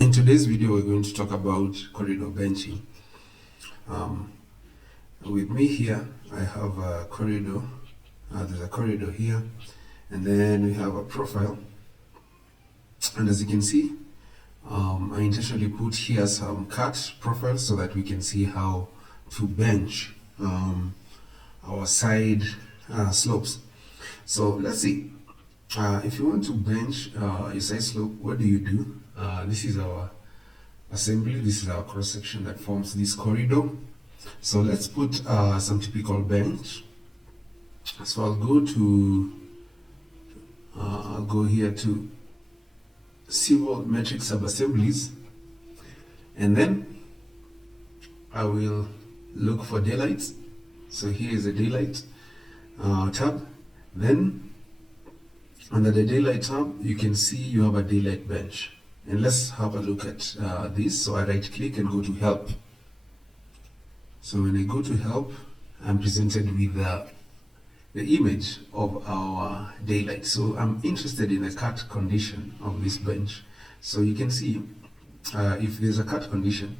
In today's video, we're going to talk about corridor benching. With me here, I have a corridor. There's a corridor here, and then we have a profile. And as you can see, I intentionally put here some cut profiles so that we can see how to bench our side slopes. So let's see. If you want to bench a side slope, what do? This is our assembly. This is our cross section that forms this corridor. So let's put some typical bench. So I'll go here to civil metric sub-assemblies, and then I will look for daylights. So here is a daylight tab. Then under the daylight tab, you can see you have a daylight bench. And let's have a look at this. So I right click and go to help. So when I go to help, I'm presented with the image of our daylight. So I'm interested in the cut condition of this bench. So you can see if there's a cut condition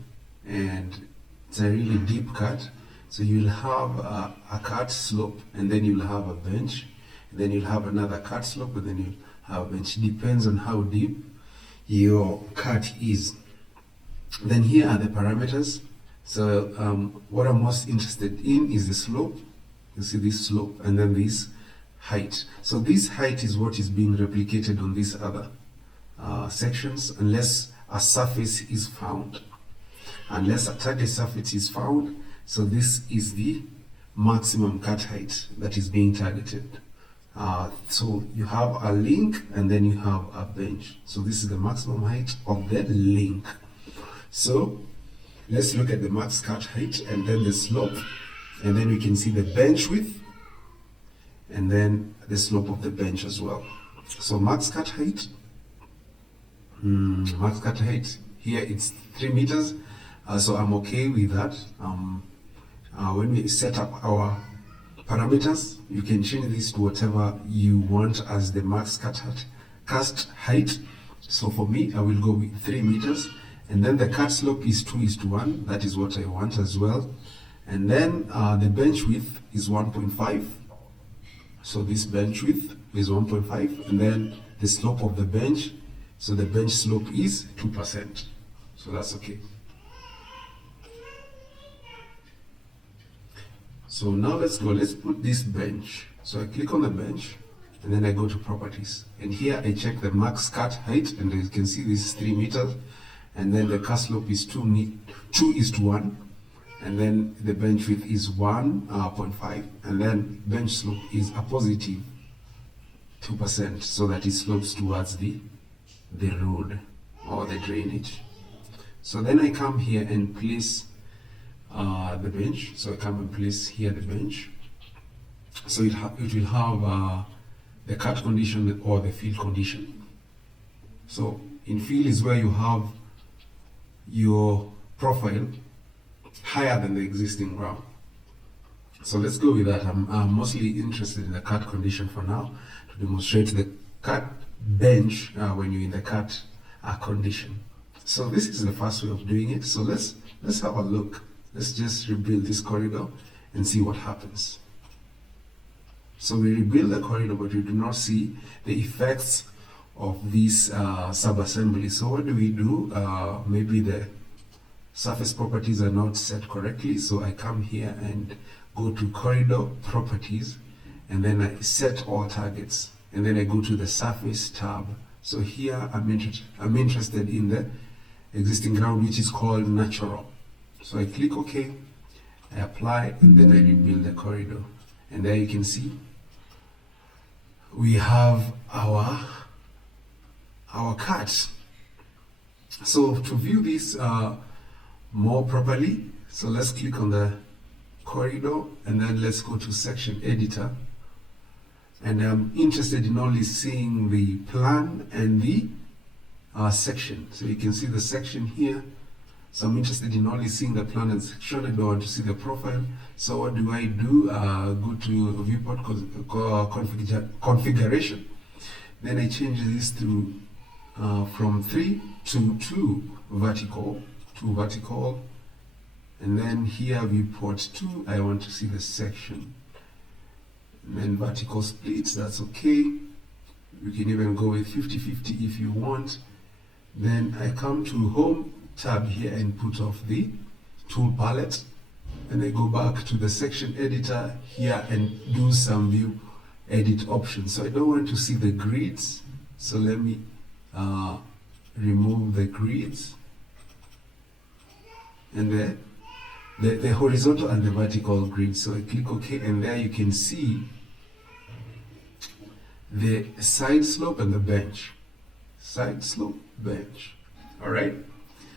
and it's a really deep cut, so you'll have a cut slope, and then you'll have a bench, and then you'll have another cut slope, and then you'll have a bench. Depends on how deep your cut is. Then here are the parameters. So what I'm most interested in is the slope. You see this slope, and then this height. So this height is what is being replicated on these other sections, unless a surface is found. Unless a target surface is found, so this is the maximum cut height that is being targeted. So you have a link, and then you have a bench. So this is the maximum height of the link. So let's look at the max cut height and then the slope, and then we can see the bench width and then the slope of the bench as well. So max cut height, here it's 3 meters. So I'm okay with that. When we set up our parameters, you can change this to whatever you want as the max cut height. So for me, I will go with 3 meters. And then the cut slope is 2:1. That is what I want as well. And then the bench width is 1.5. So this bench width is 1.5. And then the slope of the bench, so the bench slope is 2%. So that's okay. So now let's put this bench. So I click on the bench, and then I go to properties. And here I check the max cut height, and you can see this is 3 meters. And then the cut slope is 2:1. And then the bench width is 1.5. And then bench slope is a positive 2%, so that it slopes towards the road or the drainage. So then I come here and place the bench. So I come and place here the bench. So it will have the cut condition or the fill condition. So in fill is where you have your profile higher than the existing ground. So let's go with that. I'm mostly interested in the cut condition for now, to demonstrate the cut bench when you're in the cut condition. So this is the first way of doing it. So let's have a look. Let's just rebuild this corridor and see what happens. So we rebuild the corridor, but we do not see the effects of these sub-assemblies. So what do? Maybe the surface properties are not set correctly. So I come here and go to corridor properties, and then I set all targets, and then I go to the surface tab. So here I'm interested in the existing ground, which is called natural. So I click OK, I apply, and then I rebuild the corridor. And there you can see we have our cut. So to view this more properly, so let's click on the corridor, and then let's go to section editor. And I'm interested in only seeing the plan and the section. So you can see the section here. So I'm interested in only seeing the plan and section. I don't want to see the profile. So what do? Go to viewport configuration. Then I change this to from 3 to 2 vertical, and then here viewport 2, I want to see the section, and then vertical splits, that's okay. You can even go with 50-50 if you want. Then I come to home tab here and put off the tool palette, and I go back to the section editor here and do some view edit options. So I don't want to see the grids, so let me remove the grids, and the horizontal and the vertical grid. So I click OK, and there you can see the side slope and the bench. Side slope, bench. All right.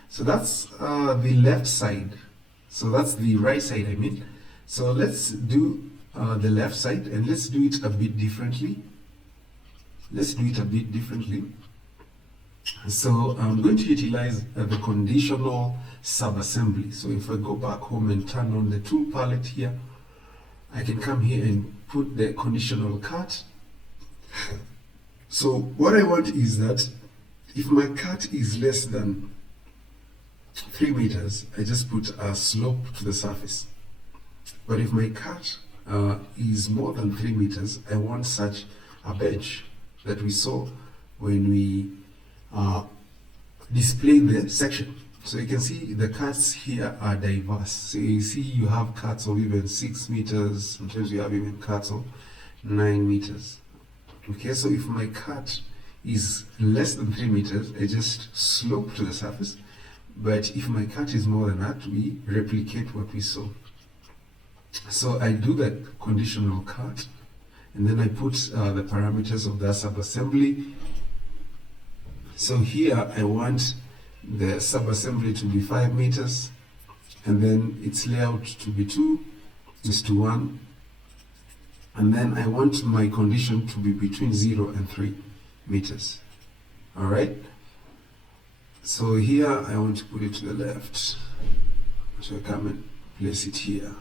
So that's the left side. So that's the right side, I mean. So let's do the left side, and let's do it a bit differently. So I'm going to utilize the conditional sub-assembly. So if I go back home and turn on the tool palette here, I can come here and put the conditional cut. So what I want is that if my cut is less than 3 meters, I just put a slope to the surface. But if my cut is more than 3 meters, I want such a bench that we saw when we displayed the section. So you can see the cuts here are diverse. So you see you have cuts of even 6 meters, sometimes you have even cuts of 9 meters. Okay, so if my cut is less than 3 meters, I just slope to the surface. But if my cut is more than that, we replicate what we saw. So I do the conditional cut, and then I put the parameters of the sub-assembly. So here I want the sub-assembly to be 5 meters, and then its layout to be 2:1, and then I want my condition to be between 0 and 3 meters. All right. So here I want to put it to the left. So I come and place it here.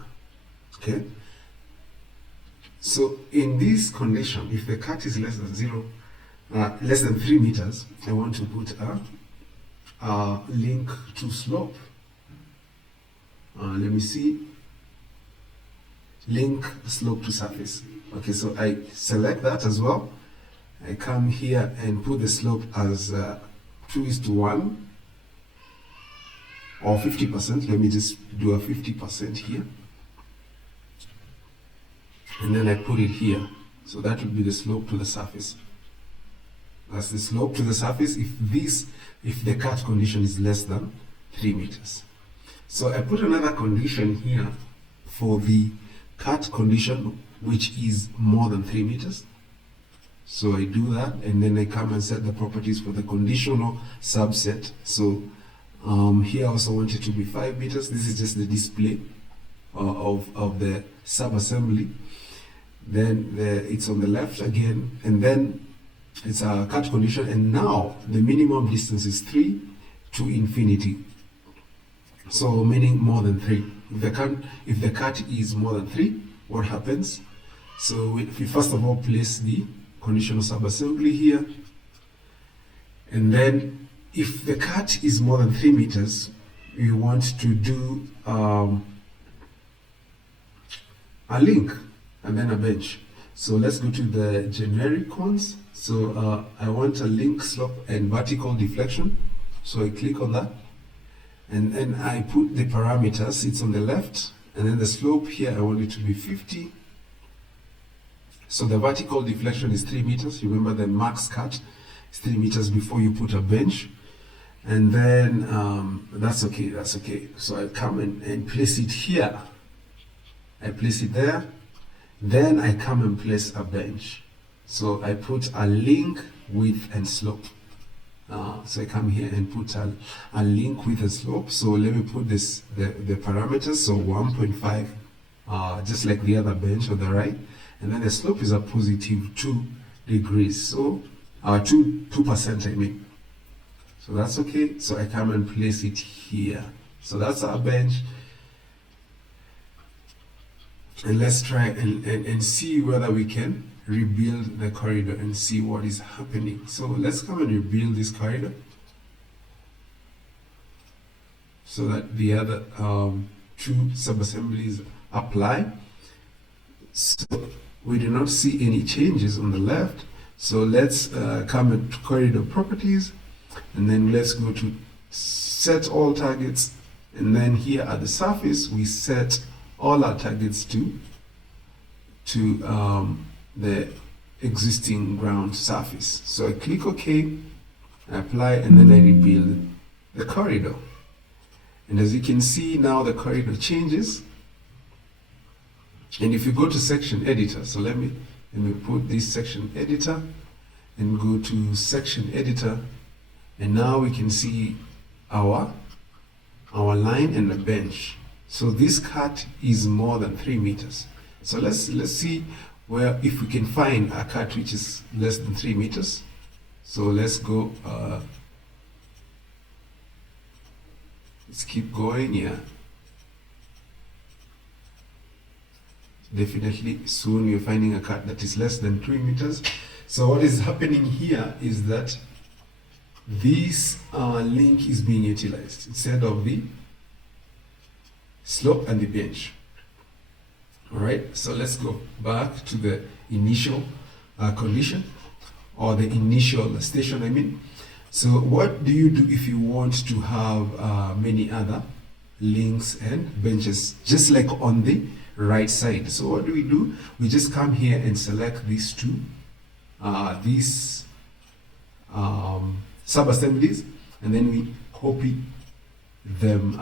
Okay. So in this condition, if the cut is less than 3 meters, I want to put a link to slope. Let me see. Link slope to surface. Okay, so I select that as well. I come here and put the slope as 2:1 or 50%. Let me just do a 50% here. And then I put it here. So that would be the slope to the surface. That's the slope to the surface if the cut condition is less than 3 meters. So I put another condition here for the cut condition, which is more than 3 meters. So I do that, and then I come and set the properties for the conditional subset. So here I also want it to be 5 meters. This is just the display of the sub-assembly. Then it's on the left again, and then it's a cut condition, and now the minimum distance is 3 to infinity. So meaning more than 3. If the cut is more than 3, what happens? So we first of all place the conditional sub-assembly here, and then if the cut is more than 3 meters, we want to do a link and then a bench. So let's go to the generic ones. So I want a link, slope, and vertical deflection. So I click on that, and then I put the parameters. It's on the left, and then the slope here, I want it to be 50. So the vertical deflection is 3 meters. Remember the max cut is 3 meters before you put a bench. And then that's okay. So I come and place it here. I place it there. Then I come and place a bench. So I put a link, width, and slope. So I come here and put a link, width, and slope. So let me put the parameters. So 1.5, just like the other bench on the right. And then the slope is a positive 2 degrees. So 2%, I mean. So that's okay. So I come and place it here. So that's our bench. And let's try and see whether we can rebuild the corridor and see what is happening. So let's come and rebuild this corridor so that the other two sub-assemblies apply. So we do not see any changes on the left. So let's come into corridor properties, and then let's go to set all targets, and then here at the surface we set all our targets to the existing ground surface. So I click OK, I apply, and then I rebuild the corridor. And as you can see, now the corridor changes. And if you go to section editor, so let me put this section editor and go to section editor, and now we can see our line and the bench. So this cut is more than 3 meters. So let's see where, if we can find a cut which is less than 3 meters. So let's go, let's keep going here. Definitely soon you're finding a cut that is less than 3 meters. So what is happening here is that this link is being utilized instead of the slope and the bench. All right, so let's go back to the initial condition, or the initial station, I mean. So what do you do if you want to have many other links and benches, just like on the right side? So what do? We just come here and select these two, these sub-assemblies, and then we copy them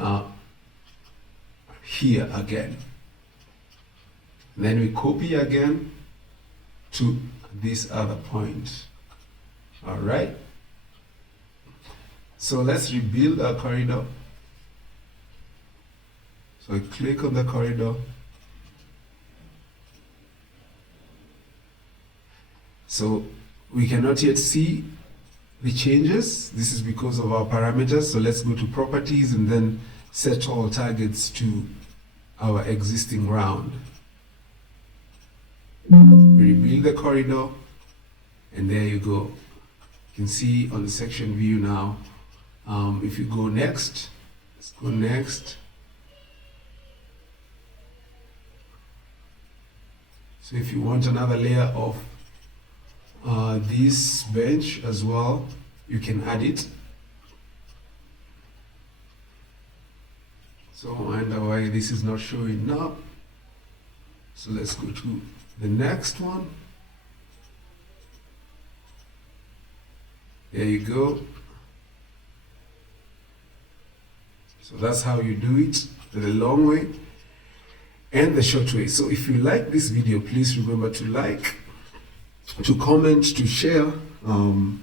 here again. And then we copy again to this other point. All right. So let's rebuild our corridor. So I click on the corridor. So we cannot yet see the changes. This is because of our parameters. So let's go to properties and then set all targets to our existing ground. Rebuild the corridor, and there you go. You can see on the section view now. If you go next, let's go next. So if you want another layer of this bench as well, you can add it. So I wonder why this is not showing now. So let's go to the next one. There you go. So that's how you do it, the long way and the short way. So if you like this video, please remember to like, to comment, to share, and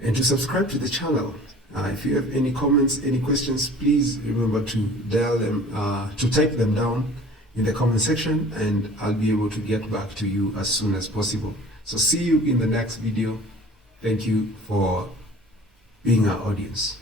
to subscribe to the channel. If you have any comments, any questions, please remember to dial them, to type them down in the comment section, and I'll be able to get back to you as soon as possible. So see you in the next video. Thank you for being our audience.